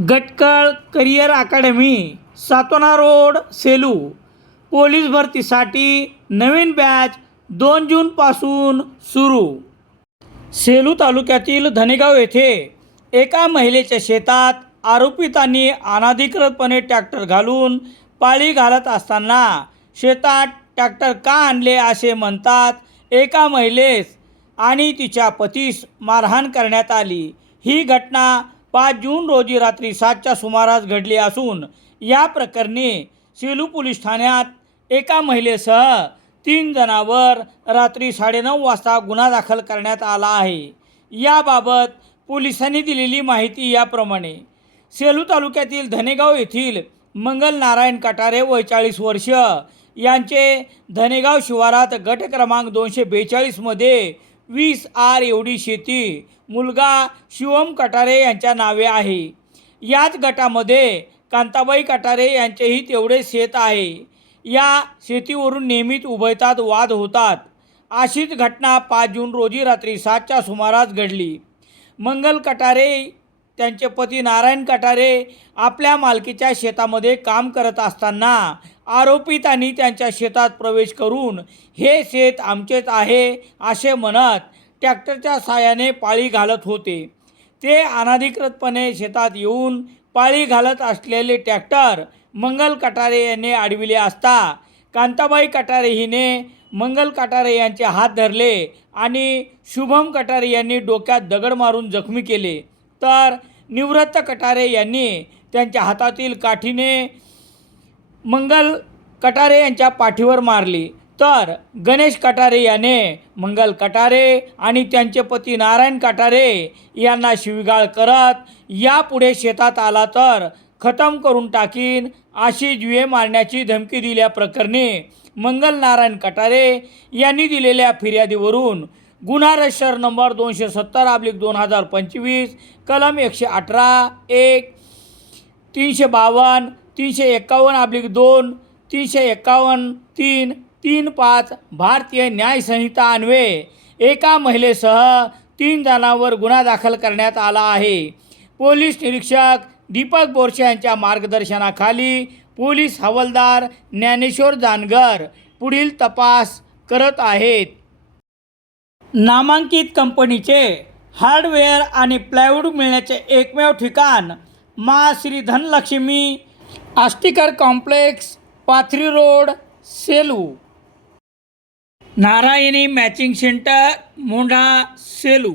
Gatkal career academy Satona road Selu. Police भरतीसाठी नवीन batch दोन जूनपासून सुरू. सेलू तालुक्यातील धनेगाव येथे एका महिलेच्या शेतात आरोपितांनी अनाधिकृतपणे ट्रॅक्टर घालून पाळी घालत असताना शेतात ट्रॅक्टर का आणले असे म्हणतात एका महिलेस आणि तिच्या पतीस मारहाण करण्यात आली. ही घटना पाच जून रोजी रात्री सातच्या सुमारास घडली असून या प्रकरणी सेलू पोलीस ठाण्यात एका महिलेसह तीन जणांवर रात्री साडेनऊ वाजता गुन्हा दाखल करण्यात आला आहे. याबाबत पोलिसांनी दिलेली माहिती याप्रमाणे सेलू तालुक्यातील धनेगाव येथील मंगल नारायण कटारे वयचाळीस वर्ष यांचे धनेगाव शिवारात गट क्रमांक दोनशे बेचाळीसमध्ये वीस आर एवढी शेती. मुलगा शिवम कटारे यांच्या नावे आहे. याच गटामध्ये कांताबाई कटारे यांचेही तेवढे शेत आहे. या शेतीवरून नेहमीच उभयतात वाद होतात. अशीच घटना पाच जून रोजी रात्री सातच्या सुमारास घडली. मंगल कटारे त्यांचे पती नारायण कटारे आपल्या मालकीच्या शेतामध्ये काम करत असताना आरोपितांनी त्यांच्या शेतात प्रवेश करून हे शेत आमचेच आहे असे म्हणत ट्रॅक्टरच्या साहाय्याने पाळी घालत होते. ते अनाधिकृतपणे शेतात येऊन पाळी घालत असलेले ट्रॅक्टर मंगल कटारे यांनी अडविले असता कांताबाई कटारे हिने मंगल कटारे यांचे हात धरले आणि शुभम कटारे यांनी डोक्यात दगड मारून जखमी केले. तर निवृत्त कटारे यांनी त्यांच्या हातातील काठीने मंगल कटारे यांच्या पाठीवर मारली. तर गणेश कटारे याने मंगल कटारे आणि त्यांचे पती नारायण कटारे यांना शिवीगाळ करत यापुढे शेतात आला तर खतम करून टाकीन अशी जुए मारण्याची धमकी दिल्याप्रकरणी मंगल नारायण कटारे यांनी दिलेल्या फिर्यादीवरून गुन्हा रजिस्टर नंबर दोनशे सत्तर अब्लिक दोन हजार पंचवीस कलम एकशे अठरा एक तीनशे बावन्न तीनशे एक्कावन्न अब्लिक दोन तीनशे एक्कावन्न तीन तीन पाच भारतीय न्यायसंहिता अन्वये एका महिलेसह तीन जणांवर गुन्हा दाखल करण्यात आला आहे. पोलीस निरीक्षक दीपक बोरसे यांच्या मार्गदर्शनाखाली पोलीस हवालदार ज्ञानेश्वर जानगर पुढील तपास करत आहेत. नामांकित कंपनीचे हार्डवेअर आणि प्लायवूड मिळण्याचे एकमेव ठिकाण मा Shri Dhanlaxmi Ashtikar complex Pathri road Selu. Narayani matching centre Mondha Selu.